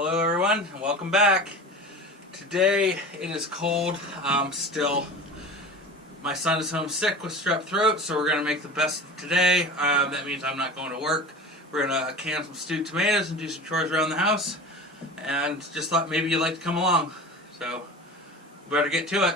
Hello everyone, and welcome back. Today it is cold. Still, my son is home sick with strep throat, so we're going to make the best of today. That means I'm not going to work. We're going to can some stewed tomatoes and do some chores around the house. And just thought maybe you'd like to come along. So, we better get to it.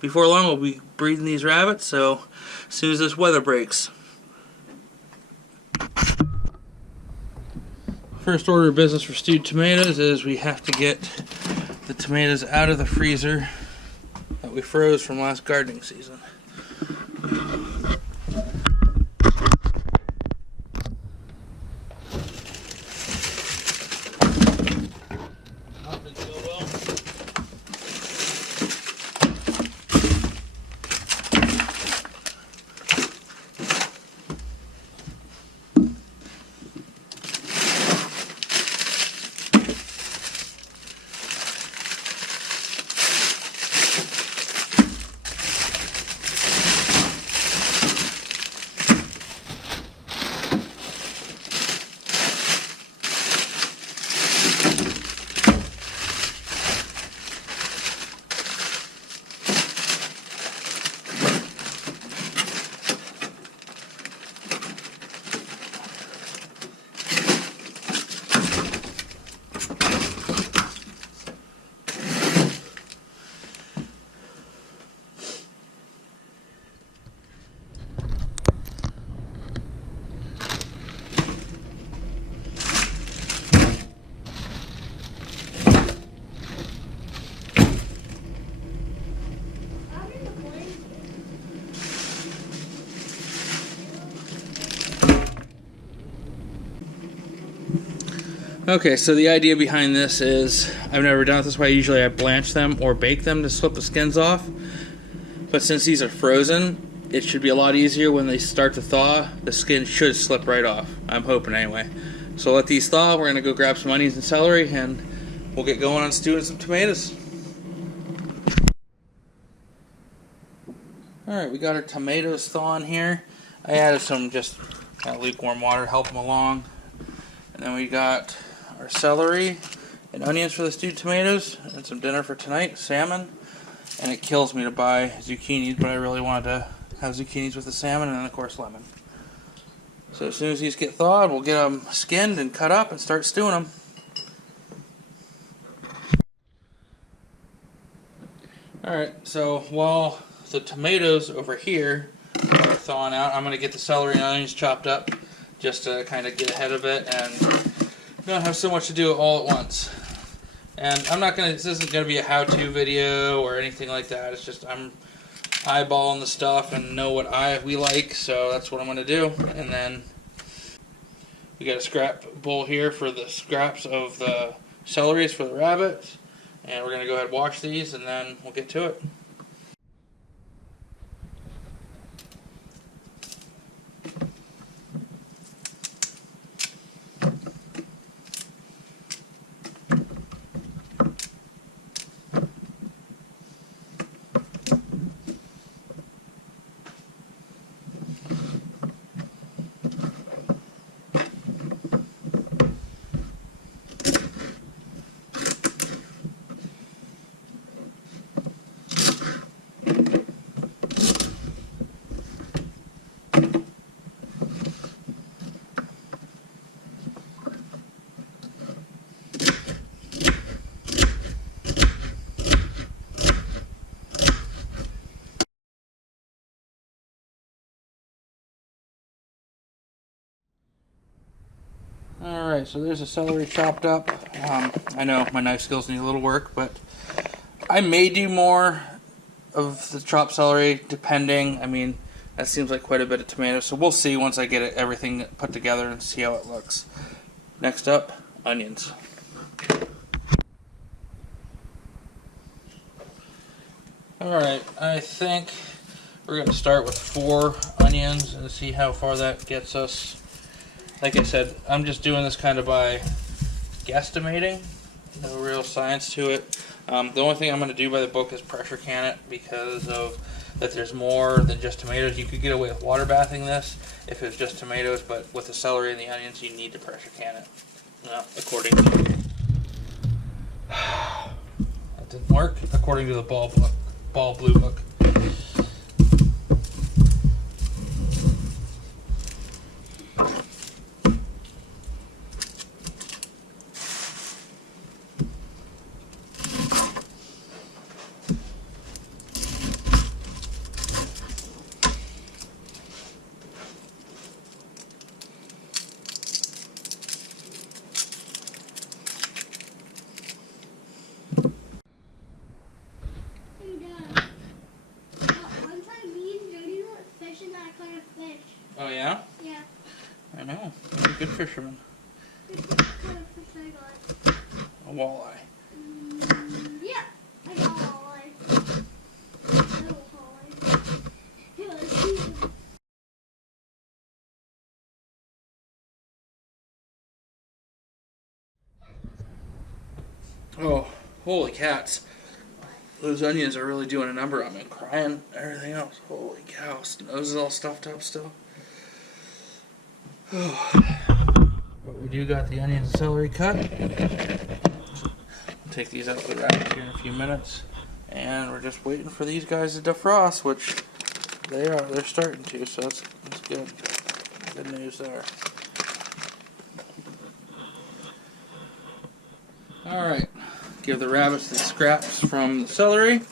Before long, we'll be breeding these rabbits, so as soon as this weather breaks. First order of business for stewed tomatoes is we have to get the tomatoes out of the freezer that we froze from last gardening season. Okay, so the idea behind this is, I've never done it this way. Usually I blanch them or bake them to slip the skins off. But since these are frozen, it should be a lot easier when they start to thaw. The skin should slip right off. I'm hoping anyway. So let these thaw. We're going to go grab some onions and celery and we'll get going on stewing some tomatoes. Alright, we got our tomatoes thawing here. I added some just lukewarm water to help them along. And then we got our celery and onions for the stewed tomatoes, and some dinner for tonight, salmon. And it kills me to buy zucchinis, but I really wanted to have zucchinis with the salmon, and then of course lemon. So as soon as these get thawed, we'll get them skinned and cut up and start stewing them. Alright, so while the tomatoes over here are thawing out, I'm going to get the celery and onions chopped up just to kind of get ahead of it and not have so much to do all at once. And I'm not going to, this isn't going to be a how-to video or anything like that. It's just I'm eyeballing the stuff and know what we like, so that's what I'm going to do. And then we got a scrap bowl here for the scraps of the celeries for the rabbits. And we're going to go ahead and wash these and then we'll get to it. Alright, so there's the celery chopped up. I know my knife skills need a little work, but I may do more of the chopped celery, depending. I mean, that seems like quite a bit of tomatoes, so we'll see once I get everything put together and see how it looks. Next up, onions. Alright, I think we're going to start with 4 onions and see how far that gets us. Like I said, I'm just doing this kind of by guesstimating. No real science to it. The only thing I'm going to do by the book is pressure can it, because of that there's more than just tomatoes. You could get away with water bathing this if it was just tomatoes, but with the celery and the onions you need to pressure can it. According to that didn't work. According to the Ball Blue book. Oh yeah? Yeah. I know. You're a good fisherman. What kind of fish I got? A walleye. Yeah, I got a walleye. Little walleye. It was huge. Oh, holy cats. Those onions are really doing a number on me. Crying, everything else. Holy cow. Nose is all stuffed up still. But we do got the onions and celery cut. I'll take these out of the rack here in a few minutes. And we're just waiting for these guys to defrost, which they are. They're starting to, so that's good. Good news there. Alright. Give the rabbits the scraps from the celery.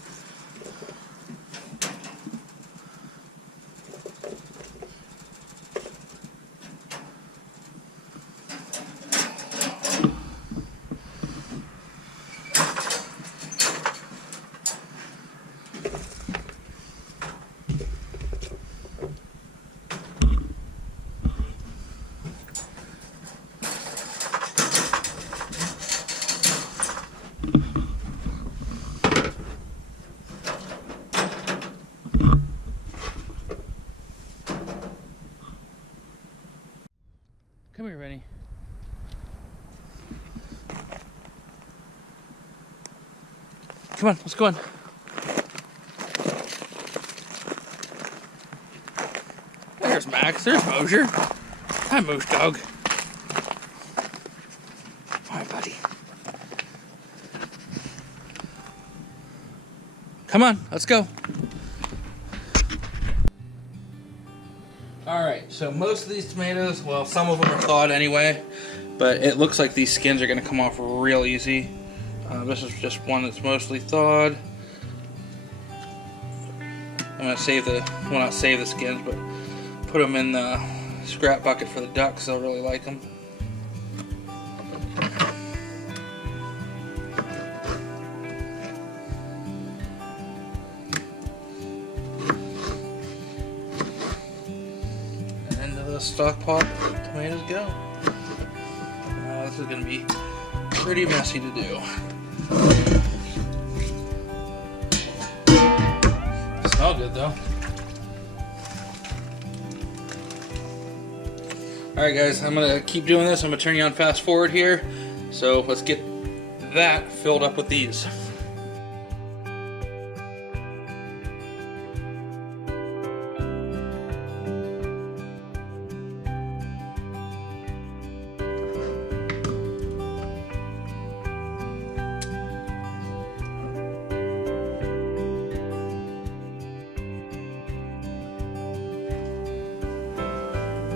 Come here, Benny. Come on, let's go on. There's Max, there's Mosier. Hi, Moose Dog. Hi, buddy. Come on, let's go. Alright, so most of these tomatoes, well, some of them are thawed anyway, but it looks like these skins are going to come off real easy. This is just one that's mostly thawed. I'm going to save the, well, not save the skins, but put them in the scrap bucket for the ducks. They'll really like them. Stock pot tomatoes go. This is going to be pretty messy to do. Smell good though. Alright guys, I'm going to keep doing this. I'm going to turn you on fast forward here. So let's get that filled up with these.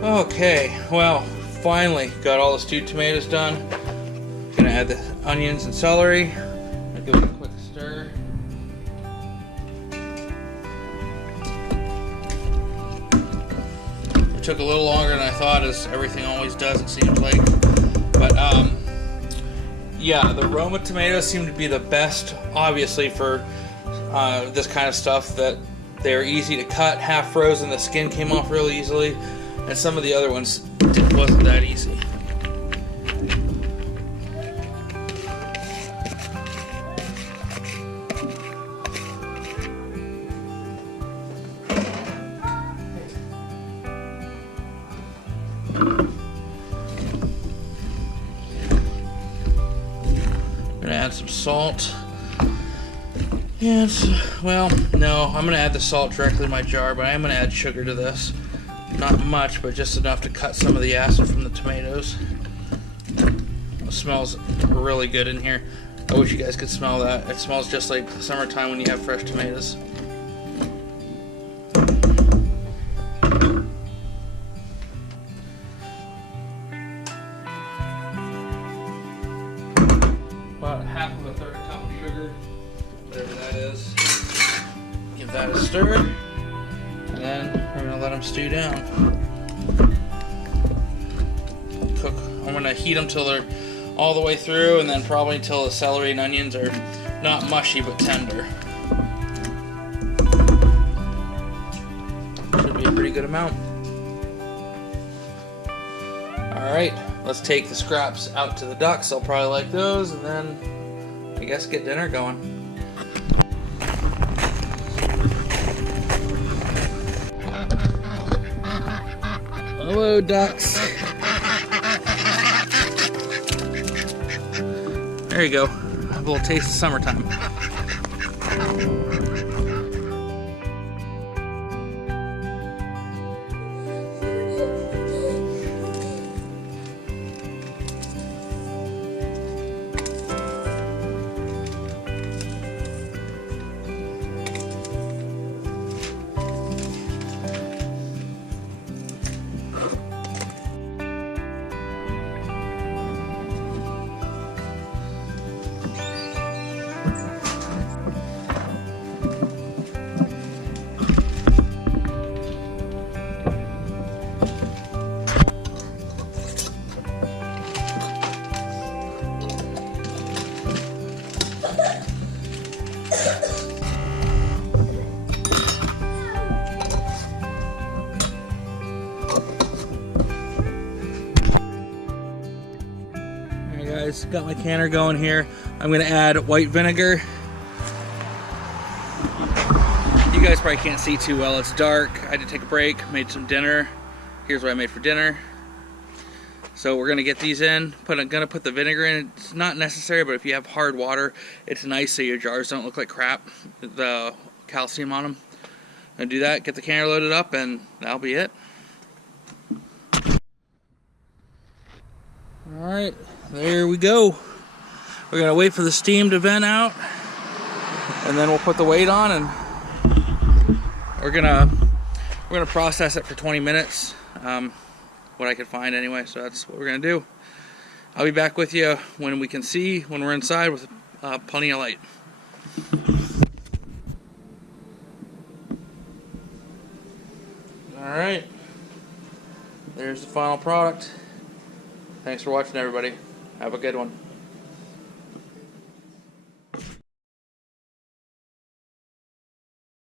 Okay, well, finally got all the stewed tomatoes done. Gonna add the onions and celery. I'll give it a quick stir. It took a little longer than I thought, as everything always does, it seems like. But yeah, the Roma tomatoes seem to be the best, obviously, for this kind of stuff. That they're easy to cut, half frozen. The skin came off really easily. And some of the other ones wasn't that easy. salt. And, well, no, I'm going to add the salt directly to my jar, but I am going to add sugar to this. Not much, but just enough to cut some of the acid from the tomatoes. It smells really good in here. I wish you guys could smell that. It smells just like summertime when you have fresh tomatoes. About half of a third cup of sugar, whatever that is. Give that a stir, and then we're gonna let them stew down. Cook. I'm gonna heat them till they're all the way through, and then probably until the celery and onions are not mushy but tender. Should be a pretty good amount. All right. Let's take the scraps out to the ducks. They'll probably like those, and then I guess get dinner going. Hello, ducks. There you go. Have a little taste of summertime. Guys, got my canner going here. I'm gonna add white vinegar. You guys probably can't see too well, it's dark. I had to take a break, made some dinner. Here's what I made for dinner. So we're gonna get these in. I'm gonna put the vinegar in. It's not necessary, but if you have hard water, it's nice so your jars don't look like crap. The calcium on them. I'm gonna do that, get the canner loaded up, and that'll be it. Alright, there we go. We're gonna wait for the steam to vent out, and then we'll put the weight on, and we're gonna process it for 20 minutes. What I could find anyway, so that's what we're gonna do. I'll be back with you when we can see, when we're inside with plenty of light. Alright, there's the final product. Thanks for watching, everybody. Have a good one.